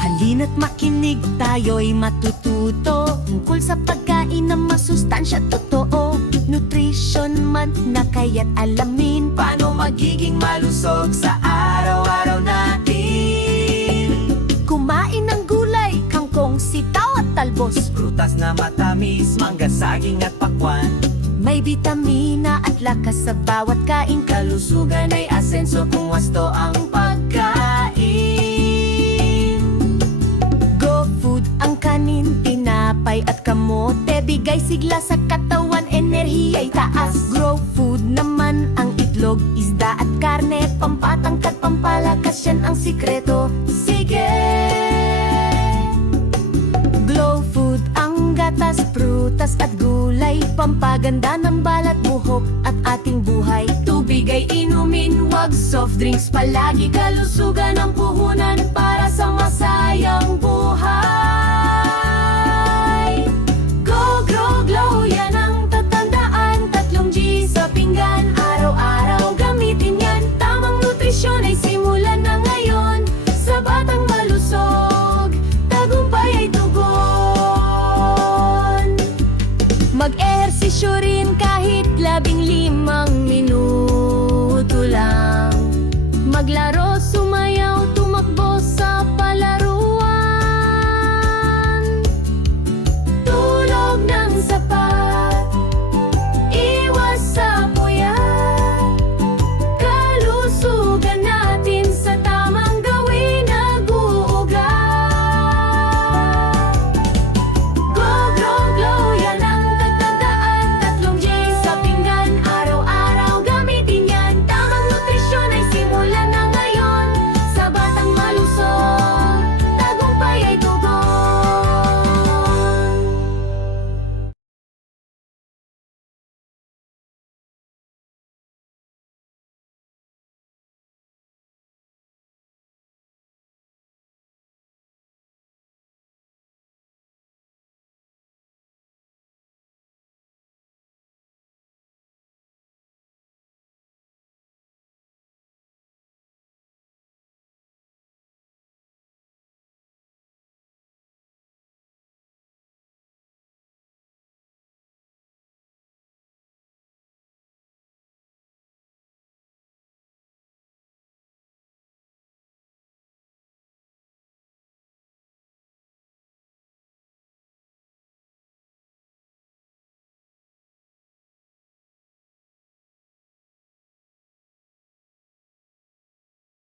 Halina't makinig, tayo'y matututo tungkol sa pagkain na masustansya totoo. Nutrition month na kaya't alamin Paano magiging malusog sa araw-araw natin? kumain ng gulay, kangkong, sitaw at talbos. Prutas na matamis, mangga, saging at pakwan. May bitamina at lakas sa bawat kain. Kalusugan ay asenso kung wasto ang pagkain. Go food ang kanin, tinapay at kamote. Bigay sigla sa katawan, enerhiya'y taas. Grow food naman ang itlog, isda at karne. Pampatangkad, pampalakas, yan ang sikreto. Sige! Glow food ang gatas, prutas at gulay. Pampaganda ng balat, buhok at ating buhay. Tubig ay inumin, wag soft drinks palagi. Kalusugan ang puhunan para sa masayang buhay. Go, grow, glow, yan ang tatandaan. 3 G sa pinggan